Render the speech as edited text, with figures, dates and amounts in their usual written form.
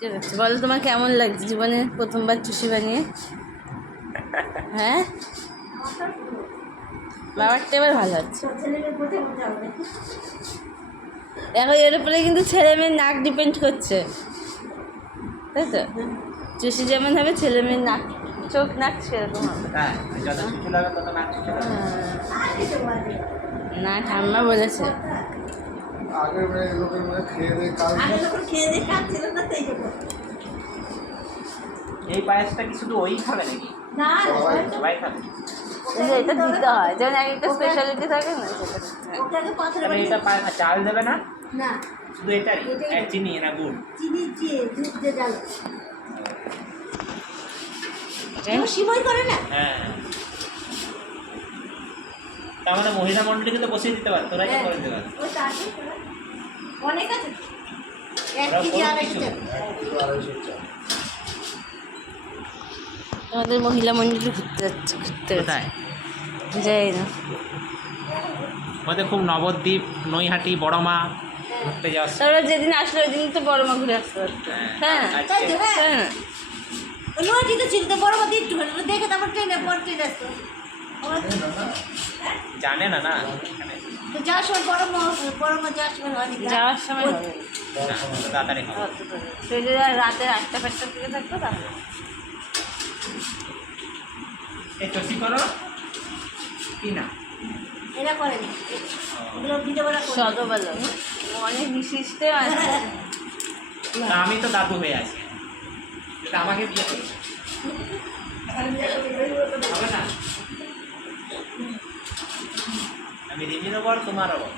ঠিক আছে, বলো তোমার কেমন লাগছে জীবনে প্রথমবার চুষি বানিয়ে? হ্যাঁ, বাবারটা এবার ভালো হচ্ছে। দেখো এর উপরে কিন্তু ছেলে মেয়ের নাক ডিপেন্ড করছে, তাই তো? চুষি যেমন হবে ছেলে মেয়ের নাক, চোখ নাক সেরকম হবে। না, ঠাম্মা বলেছে। এই পায়েসটা কি শুধু ওই খাবে নাকি? না, সবাই খাবে। এটা দিতে হয়, যেমন একটা স্পেশালিটি থাকে না, সেটা ওটাকে পাথরে তাহলে এটা চাল দেবে না, না, শুধু এটাই আর চিনি না গুড়? চিনি দিয়ে দুধ দিয়ে ডাল। সিমই করে না? হ্যাঁ, তার মানে মহিলা মন্ডলীকে তো বসিয়ে দিতে পারতো, তোরা কি করে দিতে পারতো? ওই তাকে অনেক আছে। 1 ওরা কেজি কোনো আর কিছু একটা। আমাদের মহিলা মন্ডলী ঘুরতে যাচ্ছে, ঘুরতে কোথায়? যাই না। আমাদের খুব নবদ্বীপ, নৈহাটি, বড় মা ঘুরতে যাওয়া। তারপরে যেদিন আসলো ওই দিন তো বড় মা ঘুরে আসতে পারতো। হ্যাঁ, তাই তো, হ্যাঁ। তাই না? ওই নদী তো ছিল তো বড় মা দিত দেখে তারপর ট্রেনে পর ট্রেন আসতো। জানে না না তো যাওয়ার সময় বড় মা যাওয়ার সময় হয়নি। যাওয়ার সময় হবে না, তো তাড়াতাড়ি হবে। ট্রেনে রাতে 8টা-5টার দিকে থাকতো তাহলে। এই চষি করো কি না? এরা করেনি, এগুলো বিধবারা করে। সদবেলা অনেক বিশিষ্টে আছে। তা আমি তো দাদু হয়ে আছি, এটা আমাকে বিয়ে করছে হবে না? আমি রিমিরও বল, তোমারও বল।